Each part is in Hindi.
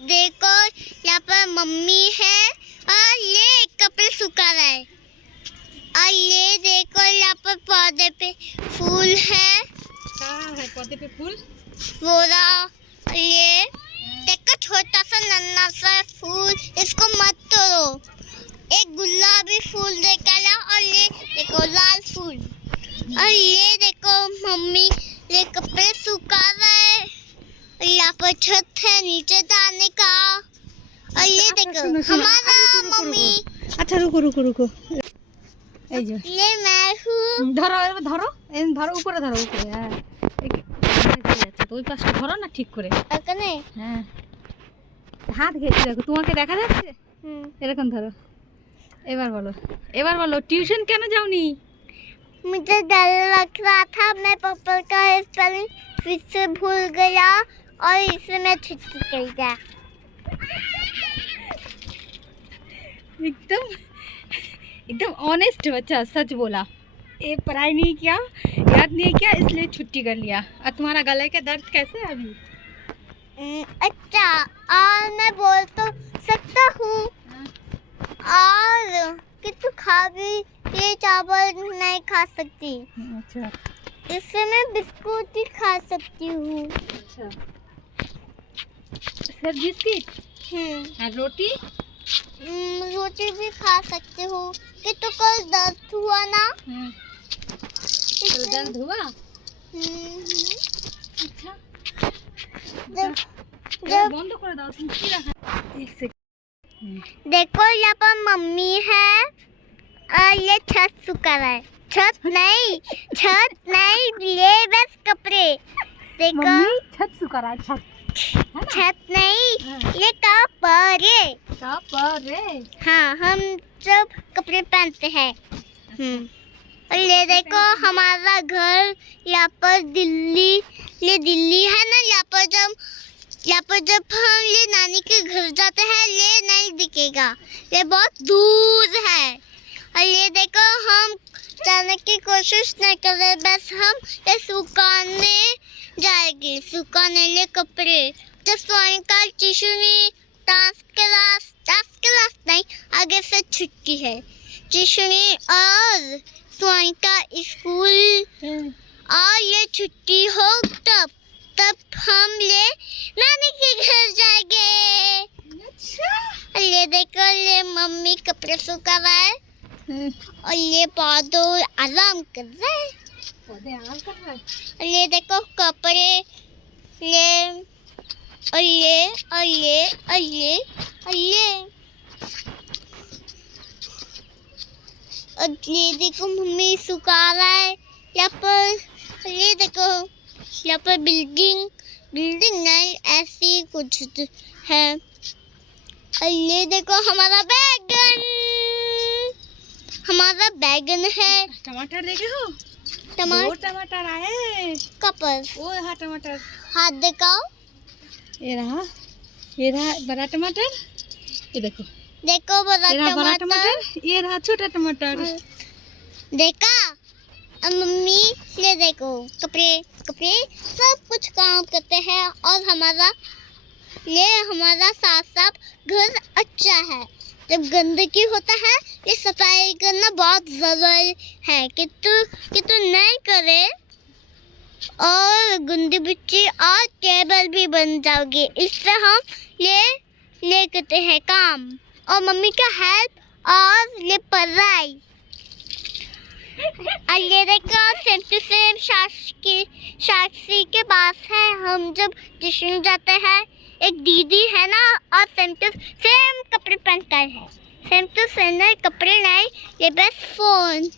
देखो यहाँ पर मम्मी है और ये कपड़े सुखा रहा है। और ये देखो यहाँ पर पौधे पे फूल है। है पौधे पे फूल? और ये देखो छोटा सा नन्ना सा फूल। इसको मत तोड़ो। एक गुलाबी फूल निकला और ये देखो लाल फूल। और ये देखो मम्मी और यहाँ पर छत है नीचे जाने का और ये अच्छा, देखो सुनो, सुनो, हमारा रुको, रुको, मम्मी আচ্ছা রুকো রুকো রুকো এই যে ये मैं हूँ ধরো এবার ধরো এই ধরো উপরে ধরো উপরে হ্যাঁ এই যে, হয়ে যাচ্ছে তো ওই পাশটা ধরো না ঠিক করে अकने হ্যাঁ হাত ঘেঁচে দেখো তোমাকে দেখা যাচ্ছে हम्म এরকম ধরো এবার বলো এবার বলো টিউশন কেন যাওনি मुझे डर लग रहा था मैं पापा का स्पेलिंग फिर से भूल गया और इससे मैं छुट्टी कर गया एकदम एकदम ऑनेस्ट बच्चा सच बोला। ये पढ़ाई नहीं किया याद नहीं किया इसलिए छुट्टी कर लिया। और तुम्हारा गले का दर्द कैसे है अभी? हम्म, अच्छा और मैं बोल तो सकता हूँ। और कि तू खा भी ये चावल नहीं खा सकती। अच्छा। इससे मैं बिस्कुट ही खा सकती हूँ। अच्छा। फिर बिस्किट? हम्म। रोटी? हम्म, रोटी भी खा सकते हो। कि तो कल दर्द हुआ ना। हाँ। कल दर्द हुआ? हम्म। अच्छा। हम्म। देखो यहाँ पर मम्मी है और ये छत सुखा रहा है। छत नहीं छत नहीं ये बस कपड़े। देखो। छत सुखा रहा है छत। छत नहीं हाँ। ये कपड़े का पर रे हाँ हम सब कपड़े पहनते हैं। हम्म। और ये देखो हमारा घर यहाँ पर दिल्ली ये दिल्ली है ना यहाँ पर जब यहाँ पर जब हम ये नानी के घर जाते हैं ये नहीं दिखेगा। ये बहुत दूर है। और ये देखो हम जाने की कोशिश नहीं कर रहे बस हम ये सुखाने जाएँगे। सुखाने लिए कपड़े। जब सायंकाल चिशुनी डांस क्लास डांस क्लास नहीं आगे से छुट्टी है। चिशुनी और स्वयं का स्कूल। और ये छुट्टी हो तब तब हम ले नानी के घर जाएँगे। और ये देखो ले मम्मी कपड़े सुखा रहा है। और ये पौधों आराम कर रहा है। और ये देखो कपड़े, ये और ये और ये और ये और ये। और ये देखो मम्मी सुखा रहा है। यहाँ पर, ये देखो, यहाँ पर बिल्डिंग बिल्डिंग नहीं, ऐसी कुछ है। और ये देखो हमारा बैगन। हमारा बैगन है। टमाटर देखे हो? टमाटर टमाटर आए कपर वो रहा टमाटर। हाथ दिखाओ। ये रहा। ये रहा बड़ा टमाटर। ये देखो। देखो बड़ा बड़ा टमाटर। टमाटर। ये रहा छोटा टमाटर। देखा? अब मम्मी ये देखो। कपड़े कपड़े। सब कुछ काम करते हैं और हमारा ये हमारा साफ़ साफ़ घर अच्छा है। जब गंदगी होता है ये सफ़ाई करना बहुत ज़रूरी है कि तू कि तू नहीं करे और गंदी बच्ची और टेबल भी बन जाओगी। इससे हम ये ले करते हैं काम। और मम्मी का हेल्प और ये पढ़ाई देखो same to same Sakshi Sakshi के पास है। हम जब ट्यूशन जाते हैं, एक दीदी है ना, और सेम टू सेम कपड़े पहन कर है। सेम टू सेम नहीं कपड़े नहीं ये बस फोन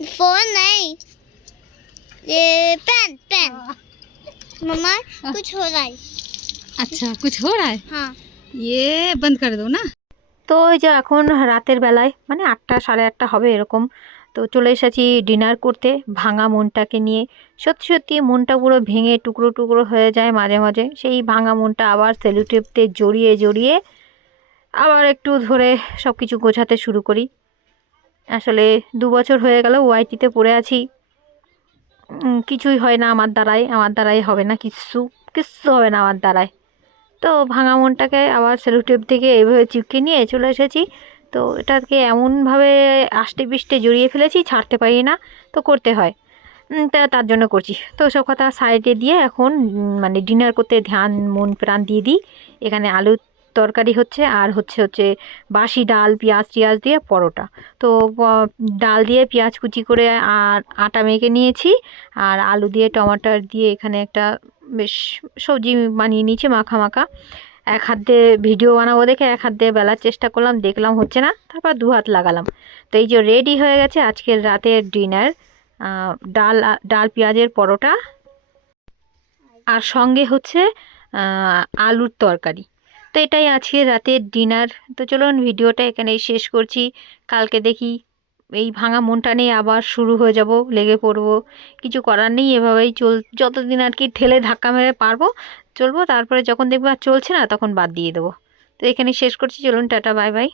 फोन नहीं ये पेन पेन मम्मा कुछ हो रहा है अच्छा कुछ हो रहा है हाँ ये बंद कर दो ना তো ওই যে এখন রাতের বেলায় মানে আটটা সাড়ে আটটা হবে এরকম তো চলে এসেছি ডিনার করতে ভাঙা মনটাকে নিয়ে সত্যি সত্যি মনটা পুরো ভেঙে টুকরো টুকরো হয়ে যায় মাঝে মাঝে সেই ভাঙা মনটা আবার সেলুটেপতে জড়িয়ে জড়িয়ে আবার একটু ধরে সব কিছু গোছাতে শুরু করি। আসলে দু বছর হয়ে গেল ওয়াইটিতে পড়ে আছি। কিছুই হয় না আমার দ্বারাই আমার দ্বারাই হবে না কিচ্ছু কিচ্ছু হবে না আমার দ্বারাই তো ভাঙা মনটাকে আবার সেলোটেপ থেকে এইভাবে চিপকে নিয়ে চলে এসেছি। তো এটাকে এমনভাবে আষ্টে পিষ্টে জড়িয়ে ফেলেছি, ছাড়তে পারি না, তো করতে হয়। তা তার জন্য করছি। তো সব কথা সাইডে দিয়ে এখন মানে ডিনার করতে ধ্যান, মন প্রাণ দিয়ে দিই। এখানে আলুর তরকারি হচ্ছে আর হচ্ছে হচ্ছে বাসি ডাল, পেঁয়াজ টিয়াজ দিয়ে পরোটা। তো ডাল দিয়ে পেঁয়াজ কুচি করে আর আটা মেখে নিয়েছি আর আলু দিয়ে টমাটার দিয়ে এখানে একটা বেশ সবজি বানিয়ে নিয়েছি মাখা মাখা। এক হাত দিয়ে ভিডিও বানাবো দেখে এক হাত দিয়ে বেলার চেষ্টা করলাম, দেখলাম হচ্ছে না, তারপর দু হাত লাগালাম। তো এই যে রেডি হয়ে গেছে আজকের রাতের ডিনার ডাল ডাল, পেঁয়াজের পরোটা। আর সঙ্গে হচ্ছে আলুর তরকারি। তো এটাই আজকে রাতের ডিনার। তো চলুন ভিডিওটা এখানেই শেষ করছি। কালকে দেখি এই ভাঙা মনটা নিয়ে আবার শুরু হয়ে যাব, লেগে পড়ব। কিছু করার নেই, এভাবেই চল, যতদিন আর কি ঠেলে ধাক্কা মেরে পারব, চলবো। তারপরে যখন দেখব আর চলছে না, তখন বাদ দিয়ে দেবো। তো এখানে শেষ করছি। চলুন, টাটা, বাই বাই।